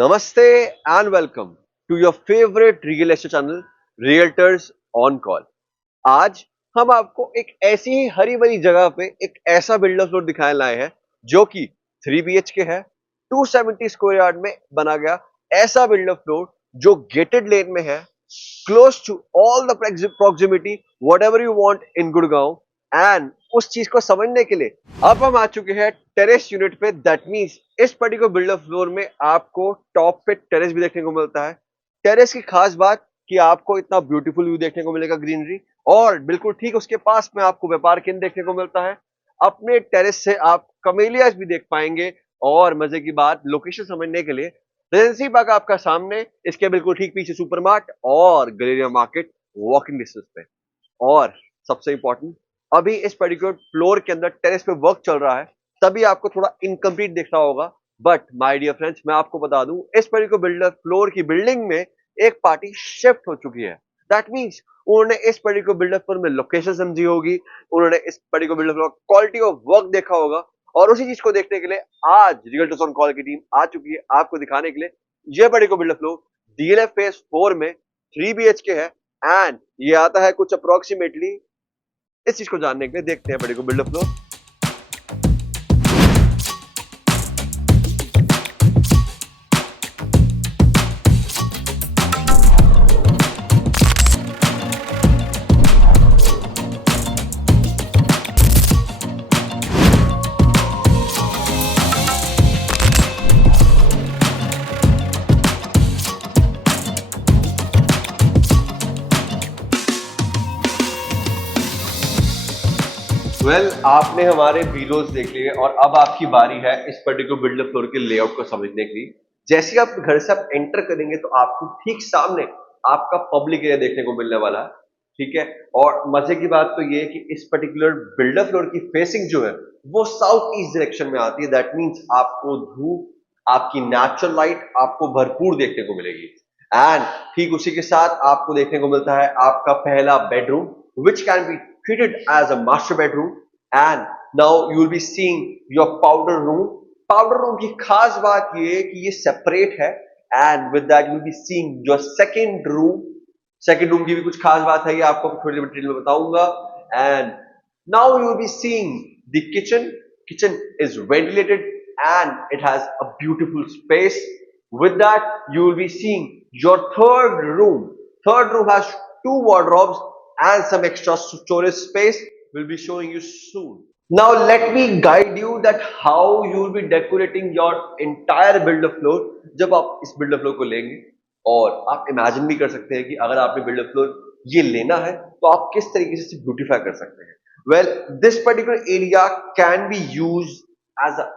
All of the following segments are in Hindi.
नमस्ते and welcome to your favourite real estate channel realtors on call. आज हम आपको एक ऐसी ही हरी भरी जगह पे एक ऐसा बिल्डर फ्लोर दिखाने लाए हैं जो कि 3 BHK है, 270 स्क्वायर यार्ड में बना गया ऐसा बिल्डर फ्लोर जो गेटेड लेन में है, close to all the proximity whatever you want in Gurgaon. And उस चीज को समझने के लिए अब हम आ चुके हैं टेरेस यूनिट पे। दैट मींस इस पर्टिकुलर बिल्डर फ्लोर में आपको टॉप पे टेरेस भी देखने को मिलता है। टेरेस की खास बात कि आपको इतना ब्यूटीफुल व्यू देखने को मिलेगा, ग्रीनरी, और बिल्कुल ठीक उसके पास में आपको व्यापार केंद्र देखने को मिलता है। अपने टेरेस से आप कमेलियास भी देख पाएंगे। और मजे की बात, लोकेशन समझने के लिए रेजेंसी बाग आपका सामने, इसके बिल्कुल ठीक पीछे सुपरमार्ट और गलेरिया मार्केट वॉकिंग डिस्टेंस पे। और सबसे इंपॉर्टेंट, अभी इस पर्टिकुलर फ्लोर के अंदर टेरेस पे वर्क चल रहा है, तभी आपको थोड़ा इनकम्प्लीट दिख रहा होगा। बट माय डियर फ्रेंड्स, मैं आपको बता दूं, इस पर्टिकुलर बिल्डर फ्लोर की बिल्डिंग में एक पार्टी शिफ्ट हो चुकी है। दैट मींस उन्होंने इस पर्टिकुलर बिल्डर फ्लोर में लोकेशन समझी होगी, उन्होंने इस particular builder floor quality of work देखा होगा, और उसी चीज को देखने के लिए आज रियल्टर्स ऑन कॉल की टीम आ चुकी है आपको दिखाने के लिए। ये particular builder floor DLF phase 4 में 3 BHK है एंड ये आता है कुछ अप्रोक्सीमेटली, इस चीज को जानने के लिए देखते हैं बड़े को बिल्डअप फ्लो। आपने हमारे वीडियोस देख लिए और अब आपकी बारी है इस पर्टिकुलर बिल्डर फ्लोर के लेआउट को समझने के लिए। जैसे आप घर से आप एंटर करेंगे तो आपको ठीक सामने आपका पब्लिक एरिया देखने को मिलने वाला है, ठीक है। और मजे की बात तो ये है कि इस पर्टिकुलर बिल्डर फ्लोर की फेसिंग जो है वो साउथ ईस्ट डायरेक्शन में आती है। दैट मीन्स आपको धूप, आपकी नेचुरल लाइट आपको भरपूर देखने को मिलेगी। एंड ठीक उसी के साथ आपको देखने को मिलता है आपका पहला bedroom, which can be treated as a master bedroom, and now you will be seeing your powder room. Powder room की खास बात ये है कि ये सेपरेट है, and with that you will be seeing your second room. Second room की भी कुछ खास बात है, ये आपको थोड़ी डिटेल में बताऊंगा। And now you will be seeing the kitchen. Kitchen is ventilated and it has a beautiful space. With that you will be seeing your third room. Third room has 2 wardrobes and some extra storage space. Will be showing you soon. Now let me guide you that how you will be decorating your entire builder floor जब आप इस builder floor को लेंगे। और आप इमेजिन भी कर सकते हैं कि अगर आपने builder floor ये लेना है तो आप किस तरीके से इसे ब्यूटीफाई कर सकते हैं। Well, this particular area can be used as a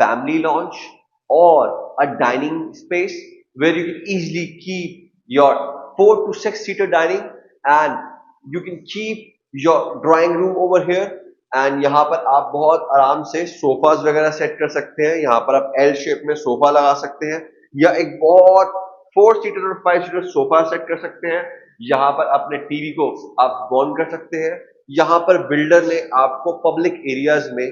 family lounge or a dining space where you can easily keep your 4 to 6 seater dining, and you can keep your drawing room over here। And यहाँ पर आप बहुत आराम से सोफाज वगैरह सेट कर सकते हैं। यहाँ पर आप L शेप में सोफा लगा सकते हैं या एक बहुत 4 सीटर और 5 सीटर सोफा सेट कर सकते हैं। यहाँ पर अपने टीवी को आप ऑन कर सकते हैं। यहाँ पर बिल्डर ने आपको पब्लिक एरियाज में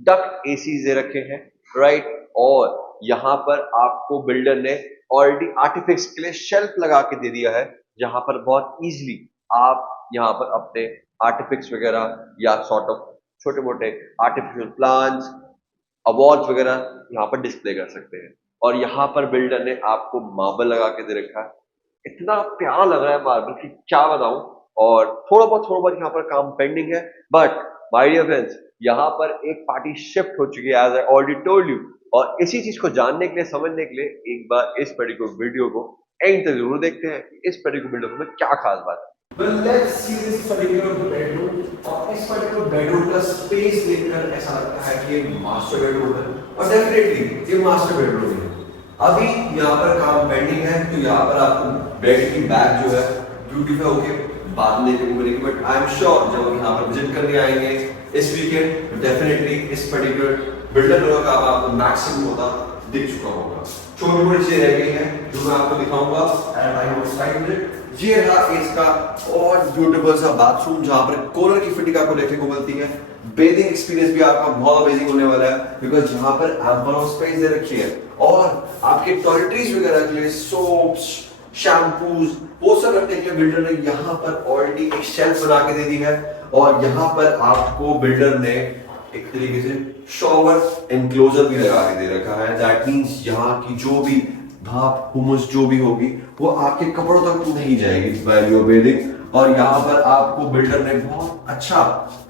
डक्ट एसी दे रखे हैं, राइट। और यहाँ पर आपको बिल्डर ने ऑलरेडी आर्टिफिक्स के लिए शेल्फ लगा के दे दिया है, जहां पर बहुत इजीली आप यहाँ पर अपने आर्टिफिक्स वगैरह या सॉर्ट ऑफ छोटे मोटे आर्टिफिशियल प्लांट्स, अवार्ड्स वगैरह यहाँ पर डिस्प्ले कर सकते हैं। और यहाँ पर बिल्डर ने आपको मार्बल लगा के दे रखा है, इतना प्यारा लग रहा है मार्बल की क्या बताऊं। और थोड़ा बहुत यहाँ पर काम पेंडिंग है, बट माय डियर फ्रेंड्स, यहाँ पर एक पार्टी शिफ्ट हो चुकी है, as I already told you. और इसी चीज को जानने के लिए, समझने के लिए एक बार इस पर्टिकुलर वीडियो को एंड तक जरूर देखते हैं कि इस पर्टिकुलर बिल्डिंग में क्या खास बात है। Well, let's see this particular bedroom। और इस पर्टिकुलर बेडरूम का स्पेस देखकर ऐसा लगता है कि ये मास्टर बेडरूम है, और डेफिनेटली ये मास्टर बेडरूम है। अभी यहाँ पर काम पेंडिंग है, तो यहाँ पर आपको बेड की बैक जो है ब्यूटीफाई होके बाद में देखने को मिलेगी। बट आई एम श्योर जब हम यहाँ पर विजिट करने आएंगे इस वीकेंड, तो डेफिनेटली इस पर्टिकुलर बिल्डर लोगों का आपको मैक्सिमम होता दिख चुका होगा। छोटी मोटी चीजें रह गई हैं जो मैं आपको दिखाऊंगा, and I will start with it. ये रहा इसका और ब्यूटीफुल सा बाथरूम, जहां पर कॉर्नर की फिटिंग आपको देखने को मिलती है। बेदिंग एक्सपीरियंस भी आपका बहुत अमेजिंग होने वाला है, बिकॉज यहाँ पर एम्पल ऑफ स्पेस दे रखी है। और आपके टॉयलेटरीज वगैरह के लिए सोप्स, शैम्पूज, वो सब रखने के लिए बिल्डर ने यहाँ पर ऑलरेडी एक शेल्फ बना के दे दी है। और यहाँ पर आपको बिल्डर ने एक तरीके से शॉवर एनक्लोजर भी लगा के दे रखा है। दैट मींस यहाँ की जो भी भाप, हुमस जो भी होगी वो आपके कपड़ों तक नहीं जाएगी व्हाइल यू आर बेथिंग। और यहाँ पर आपको बिल्डर ने बहुत अच्छा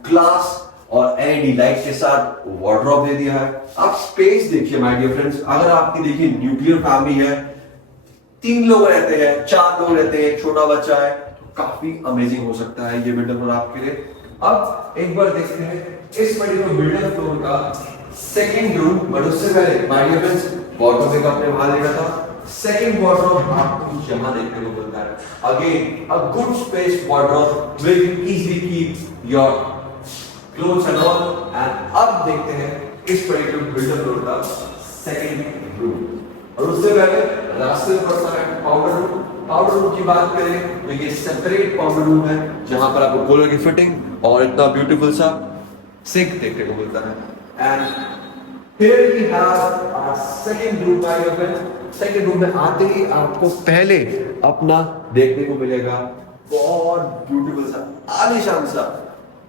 ग्लास और एलईडी लाइट के साथ वार्डरोब दे दिया है। आप स्पेस देखिए माय डियर फ्रेंड्स, अगर आपकी देखिए न्यूक्लियर फैमिली है, 3 लोग रहते हैं, 4 लोग रहते हैं, छोटा बच्चा है, तो काफी अमेजिंग हो सकता है ये बिल्डर फ्लोर आपके लिए। अब एक बार देखते हैं इस पर्टिकुलर बिल्डर फ्लोर का सेकंड रूम। बट उससे पहले माय डियर फ्रेंड्स, वार्डरोब एक आपने वहां देखा था, सेकंड वार्डरोब आपको यहां देखने को मिलता है। Again a good space wardrobe where you easily keep your clothes and all. And अब देखते हैं इस पर्टिकुलर बिल्डर फ्लोर का सेकंड रूम। और उससे पहले रास्ते में पड़ता है पाउडर रूम। पाउडर रूम की बात करें तो ये सेपरेट पाउडर रूम है जहां पर आपको कूलर की फिटिंग और इतना ब्यूटीफुल सा सिंक देखने को मिलता है। And here we have our second room by your friend। Second room में आते ही आपको पहले अपना देखने को मिलेगा बहुत ब्यूटीफुल सा आलीशान सा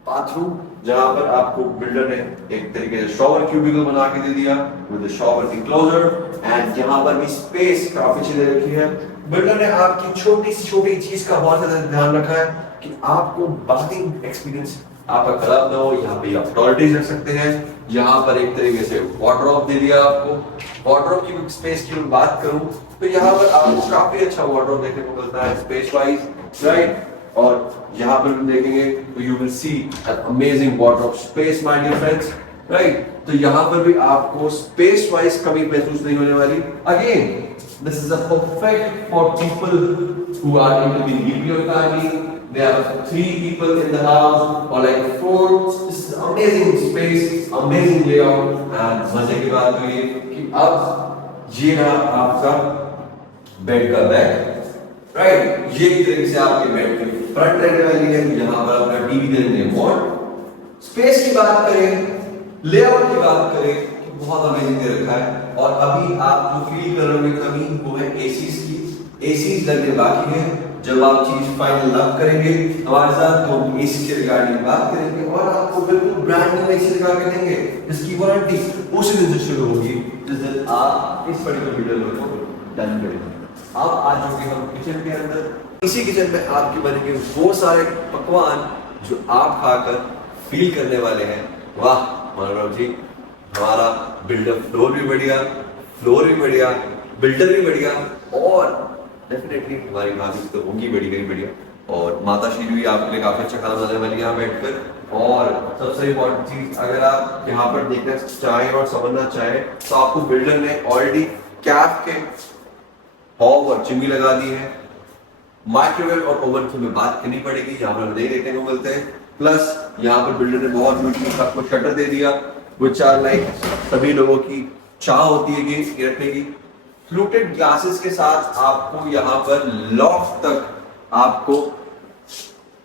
बाथरूम, जहां पर आपको बिल्डर ने एक तरीके से शॉवर क्यूबिकल बना के दे दिया विद शॉवर एनक्लोजर। एंड यहां पर भी स्पेस काफी अच्छी दे रखी है। बिल्डर ने आपकी छोटी सी छोटी चीज का बहुत ज्यादा ध्यान रखा है कि आपको बाथिंग एक्सपीरियंस आपका खराब ना हो। यहाँ पे आप टॉयलेटरीज रख सकते हैं, यहाँ पर एक तरीके से वार्डरोब दे दिया आपको। वार्डरोब की स्पेस की मैं बात करूं तो यहाँ पर आपको काफी अच्छा वार्डरोब देखने को मिलता है स्पेस वाइज, राइट। और यहाँ पर हम देखेंगे तो you will see an amazing wardrobe space my dear friends, right. तो यहाँ पर भी आपको स्पेस वाइज कमी महसूस नहीं होने वाली। Again this is a perfect for people who are into the nuclear family. There are 3 people in the house or like 4. This is amazing space, amazing layout। and मजे की बात तो ये कि अब ये रहा आपका बेड का बैक, राइट। ये एक तरीके से आपके बेड की फ्रंट रहने वाली है। यहाँ पर अपना टीवी देने रिमोट। स्पेस की बात करें, लेआउट की बात करें तो बहुत अमेजिंग दे रखा है। और अभी आप जो फील कर रहे हो कमी वो है एसीज की। एसीज लगने बाकी है। जब आप चीज फाइनल लव करेंगे हमारे साथ तो हम एसी के रिगार्डिंग बात करेंगे और आपको बिल्कुल ब्रांड न्यू एसी लगा के देंगे जिसकी वारंटी उसी दिन से शुरू होगी जिस दिन आप इस पर्टिकुलर वीडियो को डन करेंगे। अब आ जाओगे हम किचन के अंदर। इसी किचन में आपके बनेंगे वो सारे पकवान जो आप खाकर फील करने वाले हैं वाह मनोरम जी, हमारा बिल्डर फ्लोर भी बढ़िया, फ्लोर भी बढ़िया, बिल्डर भी बढ़िया, और डेफिनेटली हमारी भाभी तो होंगी बढ़िया। और माता श्री भी आपके लिए काफी अच्छा खाना बनाने वाली है यहाँ बैठकर। और सबसे इम्पोर्टेंट चीज, अगर आप यहाँ पर देखना चाहें और समझना चाहें तो आपको बिल्डर ने ऑलरेडी कैफ के हॉब और चिमनी लगा दी है। माइक्रोवेव और ओवन की हमें बात करनी पड़ेगी, यहाँ पर नहीं देखने को मिलते हैं। प्लस यहाँ पर बिल्डर ने बहुत ब्यूटीफुल आपको शटर दे दिया व्हिच आर लाइक सभी लोगों की चाह होती है कि रखने की। फ्लूटेड ग्लासेस के साथ आपको यहाँ पर लॉफ्ट तक आपको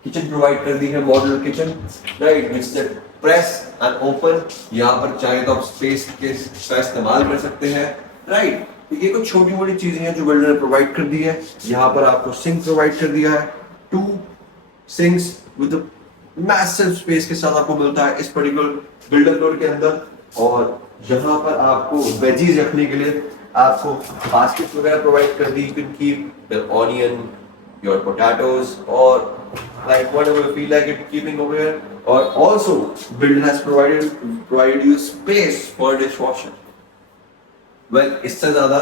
किचन प्रोवाइड कर दी है, modular kitchen, right, which is press and open. यहाँ पर चाहे तो आप स्पेस का इस्तेमाल कर सकते हैं, राइट। तो ये कुछ छोटी मोटी चीजें हैं जो बिल्डर ने प्रोवाइड कर दी है। यहाँ पर आपको सिंक प्रोवाइड कर दिया है, 2 सिंक्स विद मैसिव स्पेस के साथ आपको मिलता है इस पर्टिकुलर बिल्डर फ्लोर के अंदर। और यहाँ पर आपको वेजीज रखने के लिए आपको बास्केट वगैरह प्रोवाइड कर दी। You can keep your onion, your potatoes और like whatever you feel like it keeping over here। or also builder has provided you space for dishwasher। well इससे ज्यादा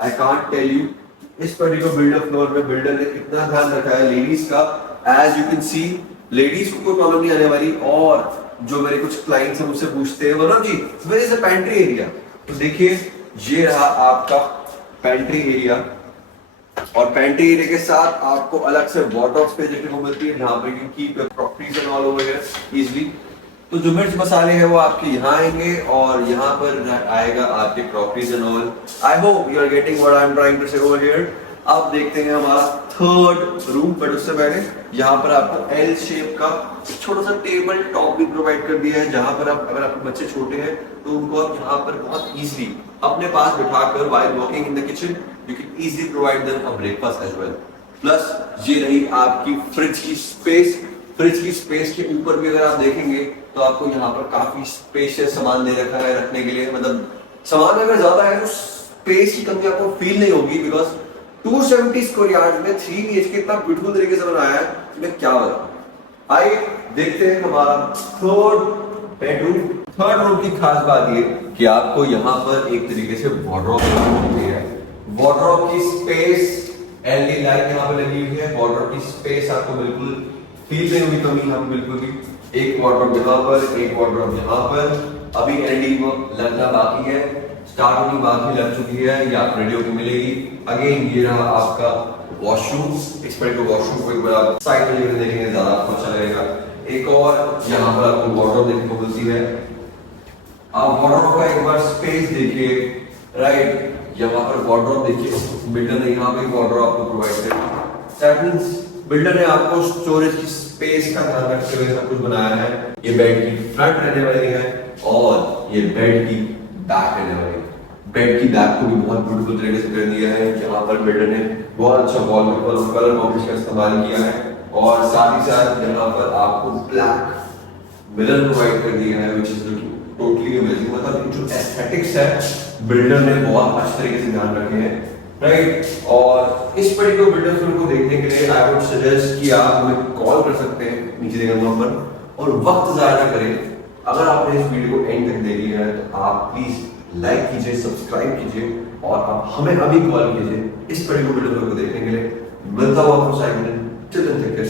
I can't tell you इस पर्टिकुलर बिल्डर फ्लोर में बिल्डर ने कितना ध्यान रखा है लेडीज का। as you can see ladies को कोई प्रॉब्लम नहीं आने वाली। और जो मेरे कुछ क्लाइंट्स हैं मुझसे पूछते हैं Manoj ji where is the pantry area, तो देखिए ये रहा आपका पेंट्री एरिया। और पेंट्री एरिया के साथ आपको अलग से वार्डरोब स्पेस देखने को मिलती है जहां पर you keep your crockeries and all over here easily. तो जो मिर्च मसाले हैं वो आपके यहाँ आएंगे और यहाँ पर आएगा आपके crockeries and all. I hope you are getting what I am trying to say over here. आप देखते हैं हमारा थर्ड रूम, बट उससे पहले यहाँ पर आपको एल शेप का छोटा सा टेबल टॉप भी प्रोवाइड कर दिया है, जहां पर आप अगर आपके बच्चे छोटे हैं तो उनको आप यहाँ पर बहुत इजीली अपने पास बिठाकर while walking in the kitchen you can easily provide them a breakfast as well. Plus ये रही आपकी फ्रिज की स्पेस। फ्रिज की स्पेस के ऊपर भी अगर आप देखेंगे तो आपको यहाँ पर काफी स्पेशियस सामान दे रखा है रखने के लिए, मतलब सामान अगर ज्यादा है तो स्पेस की कमी आपको फील नहीं होगी, बिकॉज 270 स्क्वायर यार्ड में 3 BHK इतना ब्यूटीफुल तरीके से बनाया है कि मैं क्या बताऊं। आइए देखते हैं हमारा थर्ड बेडरूम। थर्ड रूम की खास बात ये कि आपको यहाँ पर एक तरीके से वार्डरोब मिलती है। वार्डरोब की स्पेस एलईडी लाइट यहाँ पे लगी हुई है, वार्डरोब की स्पेस आपको बिल्कुल फील नहीं होगी कमी यहाँ पे बिल्कुल भी। एक वार्डरोब यहाँ पर, एक वार्डरोब यहाँ पर। अभी एलईडी लगना बाकी है, स्टार्ट होनी बाकी लग चुकी है, ये आप रेडी होकर मिलेगी। अगेन ये रहा आपका वॉशरूम। एक्सपेक्ट वॉशरूम को एक बार आप साइड में लेकर देखेंगे ज्यादा आपको अच्छा लगेगा। एक और यहाँ पर आपको वार्डरोब देखने को मिलती है। आप वार्डरोब का एक बार स्पेस देखिए, राइट, यहाँ पर वार्डरोब देखिए, बिल्डर ने यहाँ पे वार्डरोब आपको प्रोवाइड किया। दैट मींस बिल्डर ने आपको स्टोरेज की स्पेस का ध्यान रखते हुए सब कुछ बनाया है। ये बेड की फ्रंट रहने वाली है और ये बेड की बैक रहने वाली है। बेड की बैक को भी बहुत ब्यूटीफुल तरीके से कर दिया है, यहाँ पर बिल्डर ने बहुत अच्छा वॉलपेपर और कलर कॉम्बिनेशन का इस्तेमाल किया है, और साथ ही साथ यहाँ पर आपको ब्लैक मिरर प्रोवाइड कर दिया है, which is looking totally amazing. मतलब जो एस्थेटिक्स है बिल्डर ने बहुत अच्छे तरीके से ध्यान रखे हैं, राइट। और इस पर्टिकुलर बिल्डर फिल्म को देखने के लिए आई वुड सजेस्ट कि आप हमें कॉल कर सकते हैं नीचे दिए गए नंबर पर, और वक्त ज़ाया ना करें। अगर आपने इस वीडियो को एंड तक देखी है तो आप प्लीज लाइक कीजिए, सब्सक्राइब कीजिए, और आप हमें अभी कॉल कीजिए इस पर्टिकुलर वीडियो को देखने के लिए। मिलता हूं आपको साइड में। Till then take care.